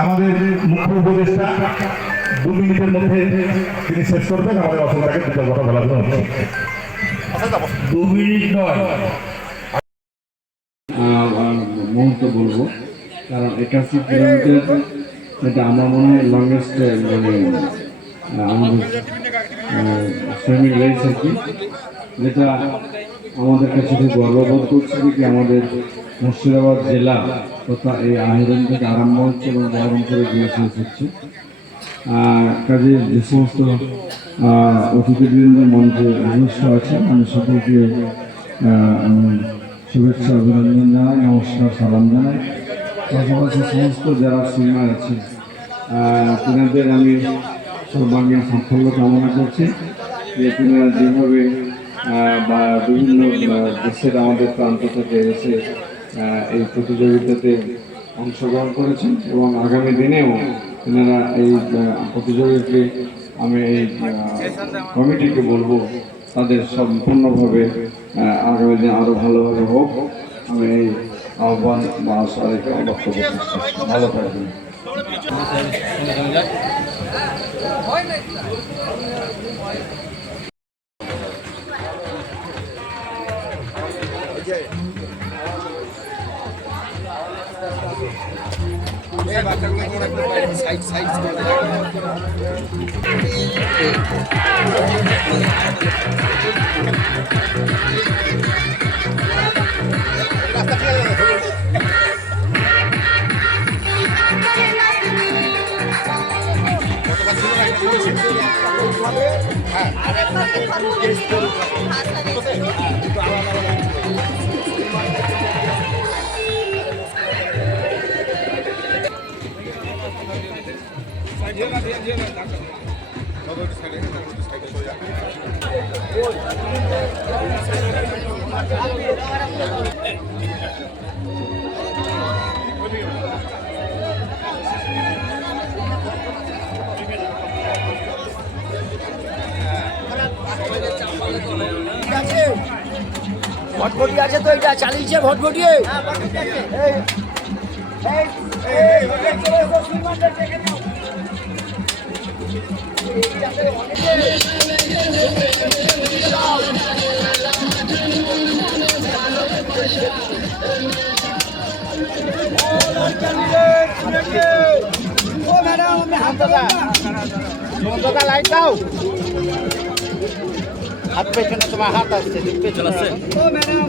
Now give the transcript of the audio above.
আমাদের মুখ্য উপদেষ্টা 2 মিনিটের মধ্যে তিনি শেষ করবেন। আমাদের অসংখ্য দুটো কথা বলার জন্য 2 মিনিট নয় মুহূর্ত বলবো, কারণ 81 কিলোমিটার এটা আমার মনে হয় লংগেস্ট মানে আমাদের সুইমিং রেস আর কি, যেটা আমাদের কাছে খুব গর্ববোধ করছি যে আমাদের মুর্শিদাবাদ জেলা তথা এই আয়োজন থেকে আরম্ভ হচ্ছে এবং বহরমপুরে গিয়ে শেষ হচ্ছে। কাজে যে সমস্ত অতিথিবৃন্দ মঞ্চে উপস্থিত আছেন আমি সকলকে শুভেচ্ছা অভিনন্দন জানাই, নমস্কার সালাম জানাই। পাশাপাশি সমস্ত যারা সুইমার আছে তিনাদের আমি সর্বাঙ্গীন সাফল্য কামনা করছি, যে তিনারা যেভাবে বা বিভিন্ন দেশের আমাদের প্রান্ত থেকে এসে এই প্রতিযোগিতাতে অংশগ্রহণ করেছেন এবং আগামী দিনেও তিনারা এই প্রতিযোগীকে আমি এই কমিটিকে বলবো তাদের সম্পূর্ণভাবে আগামী দিন আরও ভালোভাবে হোক। আমি এই আহ্বান বা আশা রেখে বক্তব্য ভালো থাকবেন। ভটভটি আছে তো, এটা চালিয়েছে ভটভটি। ও ম্যাডাম আপনি হাত দাদা লাইট দাও, হাত পেছনে, তোমার হাত আসছে পেছনে আছে। ও ম্যাডাম